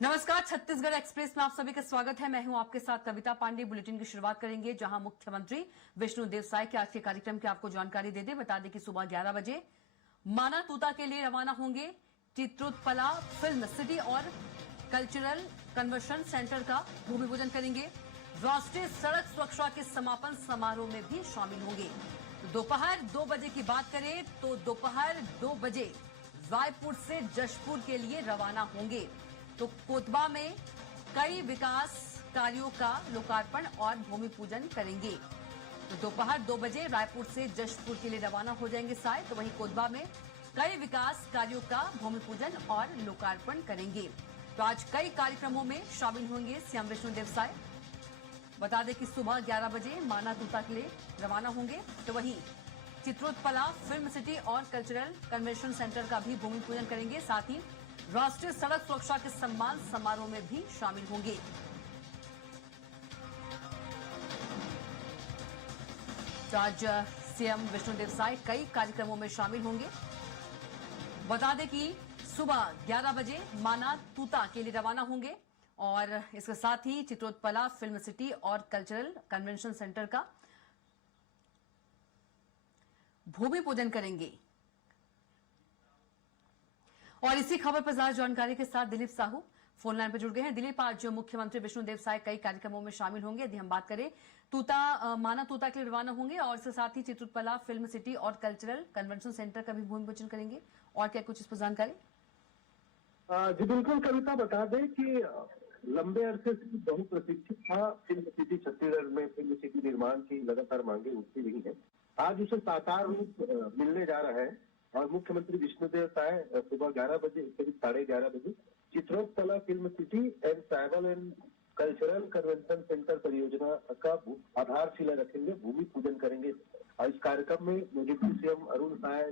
नमस्कार, छत्तीसगढ़ एक्सप्रेस में आप सभी का स्वागत है। मैं हूं आपके साथ कविता पांडे। बुलेटिन की शुरुआत करेंगे जहां मुख्यमंत्री विष्णुदेव साय के आज के कार्यक्रम की आपको जानकारी दे दे। बता दें कि सुबह 11 बजे माना तूता के लिए रवाना होंगे। चित्रोत्पला फिल्म सिटी और कल्चरल कन्वेंशन सेंटर का भूमि पूजन करेंगे। राष्ट्रीय सड़क सुरक्षा के समापन समारोह में भी शामिल होंगे। तो दोपहर 2 बजे की बात करें तो दोपहर 2 बजे रायपुर से जशपुर के लिए रवाना होंगे। तो कोतबा में कई विकास कार्यों का लोकार्पण और भूमि पूजन करेंगे। तो दोपहर 2 बजे रायपुर से जशपुर के लिए रवाना हो जाएंगे साय। तो वहीं कोतबा में कई विकास कार्यों का भूमि पूजन और लोकार्पण करेंगे। तो आज कई कार्यक्रमों में शामिल होंगे सीएम विष्णुदेव साय। बता दें कि सुबह 11 बजे माना तूता के लिए रवाना होंगे। तो वहीं चित्रोत्पला फिल्म सिटी और कल्चरल कन्वेंशन सेंटर का भी भूमि पूजन करेंगे। साथ ही राष्ट्रीय सड़क सुरक्षा के सम्मान समारोह में भी शामिल होंगे। तो आज सीएम विष्णुदेव साय कई कार्यक्रमों में शामिल होंगे। बता दें कि सुबह 11 बजे माना तूता के लिए रवाना होंगे और इसके साथ ही चित्रोत्पला फिल्म सिटी और कल्चरल कन्वेंशन सेंटर का भूमि पूजन करेंगे। और इसी खबर पर ज्यादा जानकारी के साथ दिलीप साहू फोन लाइन पर जुड़ गए हैं। दिलीप, आज मुख्यमंत्री विष्णुदेव साय कई कार्यक्रमों में शामिल होंगे। यदि हम बात करें माना तूता के लिए रवाना होंगे और इसके साथ ही चित्रोत्पला फिल्म सिटी और कल्चरल कन्वेंशन सेंटर का भी भूमि पूजन करेंगे। और क्या कुछ इस पर जानकारी? जी बिल्कुल कविता, बता दें कि लंबे अरसे से बहुप्रतीक्षित था फिल्म सिटी छत्तीसगढ़ में फिल्म सिटी निर्माण की लगातार मांगे उठती रही है। आज उसे साकार रूप मिलने जा रहा है और मुख्यमंत्री विष्णुदेव साय सुबह 11 बजे करीब 11:30 बजे Chitrotpala film city and tribal and cultural convention centre परियोजना का आधारशिला रखेंगे, भूमि पूजन करेंगे। और इस कार्यक्रम में डिप्टी सीएम अरुण साय,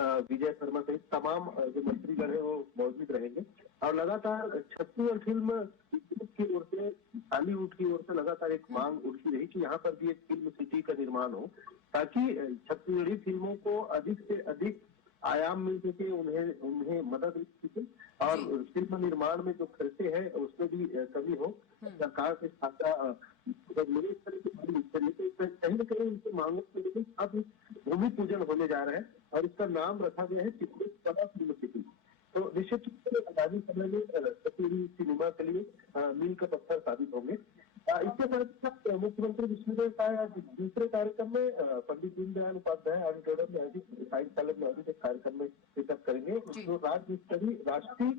विजय शर्मा सहित तमाम जो मंत्रीगण है वो मौजूद रहेंगे। और लगातार छत्तीसगढ़ फिल्म की ओर से, बॉलीवुड की ओर से लगातार एक मांग उठती रही कि यहाँ पर भी एक फिल्म सिटी का निर्माण हो, ताकि छत्तीसगढ़ी फिल्मों को अधिक से अधिक आयाम मिल सके, उन्हें मदद मिल सके और फिल्म निर्माण में जो खर्चे हैं उसमें भी कमी हो। सरकार से खाता मिले, इस तरह की कहीं न कहीं उनकी मांगों के लिए अब भूमि पूजन होने जा रहा है और इसका नाम रखा गया है चित्रोत्पला फिल्म सिटी। तो निश्चित रूप से आगामी समय में छत्तीसगढ़ी सिनेमा के लिए मील का पत्थर साबित होंगे। इसके साथ मुख्यमंत्री विष्णुदेव साय आज दूसरे कार्यक्रम में पंडित दीनदयाल उपाध्याय ऑडिटोरियम में आयोजित साइंस में आयोजित कार्यक्रम में शिरकत करेंगे। जो राज्य स्तरीय राष्ट्रीय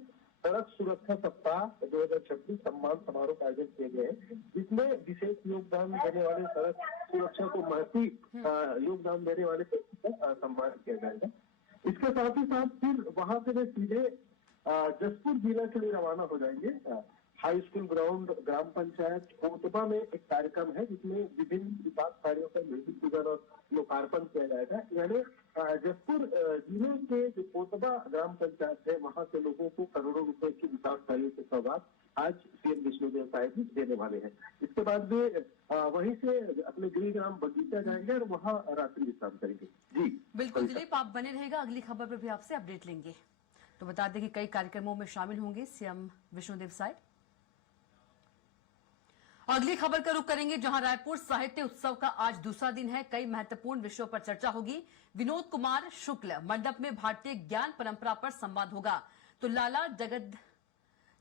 सड़क सुरक्षा सप्ताह 2026 सम्मान समारोह का आयोजन किए गए हैं, जिसमें विशेष योगदान देने वाले सड़क सुरक्षा को महती योगदान देने वाले व्यक्ति का सम्मान किया जाएगा। इसके साथ ही साथ फिर वहां से वे सीधे जशपुर जिला के लिए रवाना हो जाएंगे। हाई स्कूल ग्राउंड ग्राम पंचायत कोतबा में एक कार्यक्रम है जिसमें विभिन्न विकास कार्यों का भूमि पूजन और लोकार्पण किया जाएगा। यानी जशपुर जिले के जो कोतबा ग्राम पंचायत है वहां के लोगों को करोड़ों रुपए की विकास कार्यों के सौगात आज सीएम विष्णुदेव साय जी देने वाले हैं। इसके बाद वे वहीं से अपने गृह ग्राम बगीचा जाएंगे और वहां रात्रि विश्राम करेंगे। जी बिल्कुल दिलीप, आप बने रहेगा, अगली खबर पर भी आपसे अपडेट लेंगे। तो बता दें कि कई कार्यक्रमों में शामिल होंगे सीएम विष्णुदेव साय। अगली खबर का रुख करेंगे जहां रायपुर साहित्य उत्सव का आज दूसरा दिन है। कई महत्वपूर्ण विषयों पर चर्चा होगी। विनोद कुमार शुक्ल मंडप में भारतीय ज्ञान परंपरा पर संवाद होगा। तो लाला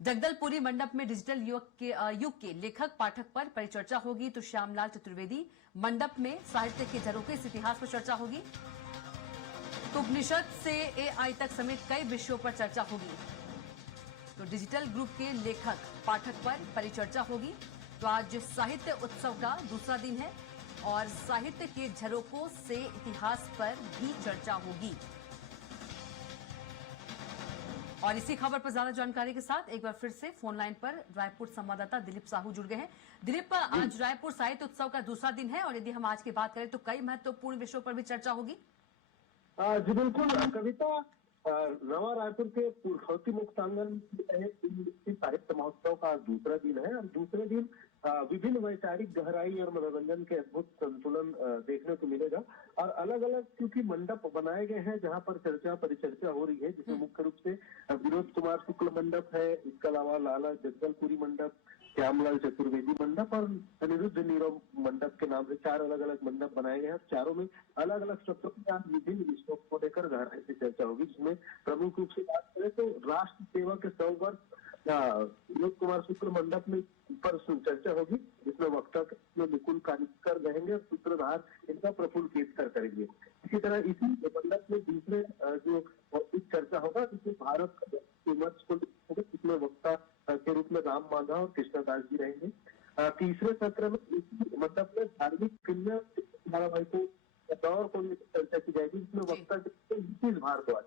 जगदलपुरी मंडप में डिजिटल युग के लेखक पाठक पर परिचर्चा होगी। तो श्यामलाल चतुर्वेदी मंडप में साहित्य के झरोखे इस इतिहास पर चर्चा होगी। तो उपनिषद से एआई तक समेत कई विषयों पर चर्चा होगी। तो डिजिटल ग्रुप के लेखक पाठक पर परिचर्चा होगी। तो आज साहित्य उत्सव का दूसरा दिन है और साहित्य के झरोकों से इतिहास पर भी चर्चा होगी। और इसी खबर पर ज्यादा जानकारी के साथ एक बार फिर से फोन लाइन पर रायपुर संवाददाता दिलीप साहू जुड़ गए हैं। दिलीप, आज रायपुर साहित्य उत्सव का दूसरा दिन है और यदि हम आज की बात करें तो कई महत्वपूर्ण विषयों पर भी चर्चा होगी। जी बिल्कुल कविता, नवा रायपुर के पुरखौती मुक्तांगन साहित्य महोत्सव का दूसरा दिन है और दूसरे दिन विभिन्न वैचारिक गहराई और मनोरंजन के अद्भुत संतुलन देखने को मिलेगा। और अलग अलग क्योंकि मंडप बनाए गए हैं जहां पर चर्चा परिचर्चा हो रही है, जिसमें मुख्य रूप से विनोद कुमार शुक्ल मंडप है, इसके अलावा लाला जगदलपुरी मंडप, श्यामलाल चतुर्वेदी मंडप और अनिरुद्ध नीरव मंडप के नाम से 4 अलग अलग मंडप बनाए गए हैं। चारों में अलग अलग शब्दों के साथ विभिन्न विषयों को लेकर गहराई से चर्चा होगी, जिसमें प्रमुख रूप से बात करें तो राष्ट्र सेवा के 100 वर्ष विनोद कुमार शुक्ल मंडप में पर चर्चा होगी, जिसमें वक्ता में मुकुल कानिटकर रहेंगे और सूत्रधार इनका प्रफुल्ल केतकर करेंगे। इसी तरह इसी मंडप में दूसरे जो चर्चा होगा, जिसमें भारत विमर्श को जिसमें वक्ता के रूप में राम माधव और कृष्णदास जी रहेंगे। तीसरे सत्र में इसी मंडप में धार्मिक फिल्म धारावाहिकों दौर को लेकर चर्चा की जाएगी, जिसमें वक्ता के नीतीश भारद्वाज,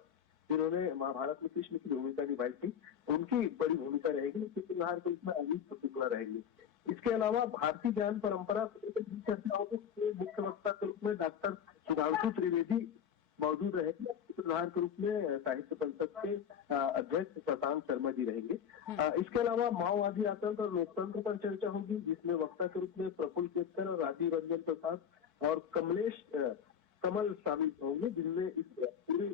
जिन्होंने महाभारत में कृष्ण की भूमिका निभाई थी, उनकी बड़ी भूमिका रहेगी। सूत्रधार के रूप में अजीत शुक्ला रहेंगे। इसके अलावा भारतीय ज्ञान परंपरा चर्चा होगी, मुख्य वक्ता के रूप में डॉक्टर सुधांशु त्रिवेदी मौजूद रहेंगे। सूत्रधार के रूप में साहित्य परिषद के अध्यक्ष शशांक शर्मा जी रहेंगे। इसके अलावा माओवादी आतंक और लोकतंत्र पर चर्चा होगी, जिसमें वक्ता के रूप में प्रफुल्ल केतकर और राजीव रंजन प्रसाद और कमल शामिल होंगे, जिनमें इस पूरी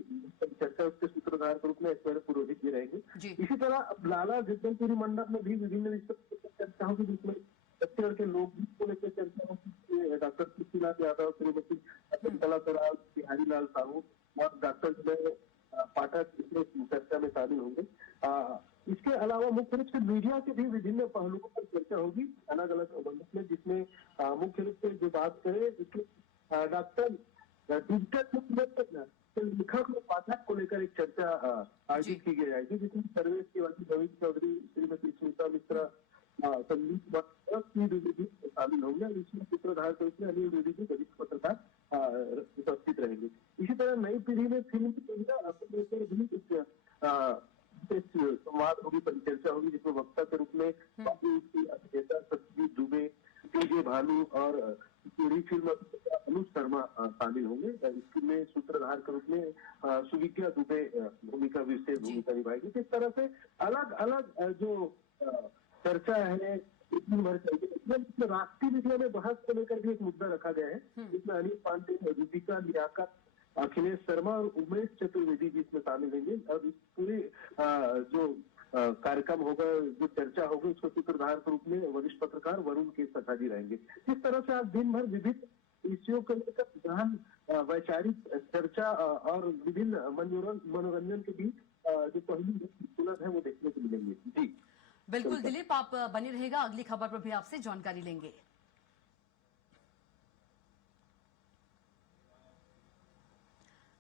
चर्चा उसके सूत्रधार के रूप में ऐश्वर्य पुरोहित जी रहेंगे। इसी तरह लाला जगदलपुरी मंडप में भी विभिन्न विषयों पर चर्चा होगी, जिसमें छत्तीसगढ़ के लोकगीत को लेकर चर्चा होगी। डॉक्टर तुलसीलाल यादव, श्रीमती कला सराव, बिहारी लाल साहू और डॉक्टर पाठक इसमें चर्चा में शामिल होंगे। इसके अलावा मुख्य रूप से मीडिया के भी विभिन्न पहलुओं पर चर्चा होगी अलग अलग मंडप में, जिसमें मुख्य रूप से जो बात करें डॉक्टर डिजिटल लेखक और पाठक को लेकर एक चर्चा आयोजित की जाएगी, जिसमें सर्वेश तिवारी, रवि चौधरी, श्रीमती स्मिता मिश्रा, संदीप द्विवेदी शामिल होंगे। इसमें सूत्रधार के रूप में अनिल द्विवेदी, वरिष्ठ पत्रकार उपस्थित रहेंगे। इसी तरह नई पीढ़ी में फिल्म की लेकर भी संवाद होगी, परिचर्चा होगी, जिसमें वक्ता के रूप में अभिनेता सत्यजीत दुबे, टीजे भानु और पूरी फिल्म अनुज शर्मा शामिल होंगे। इसमें सूत्रधार के रूप में सुविज्ञा दुबे भूमिका विशेष भूमिका निभाएगी। इस तरह से अलग अलग जो चर्चा है दिन भर चलेगी। राष्ट्रीय मीडिया में बहस को लेकर भी एक मुद्दा रखा गया है, जिसमें अनिल पांडे, दीपिका लियाकत, अखिलेश शर्मा और उमेश चतुर्वेदी जी इसमें शामिल होंगे। और इस पूरे जो कार्यक्रम होगा, जो चर्चा होगी, उसको सूत्रधार के रूप में वरिष्ठ पत्रकार वरुण के सखा जी रहेंगे। इस तरह से आज दिन भर विभिन्न विषयों को लेकर गहन वैचारिक चर्चा और विभिन्न मनोरंजन के बीच जो पहलू संतुलन है वो देखने को मिलेंगे। जी बिल्कुल दिलीप, आप बने रहेगा, अगली खबर पर भी आपसे जानकारी लेंगे।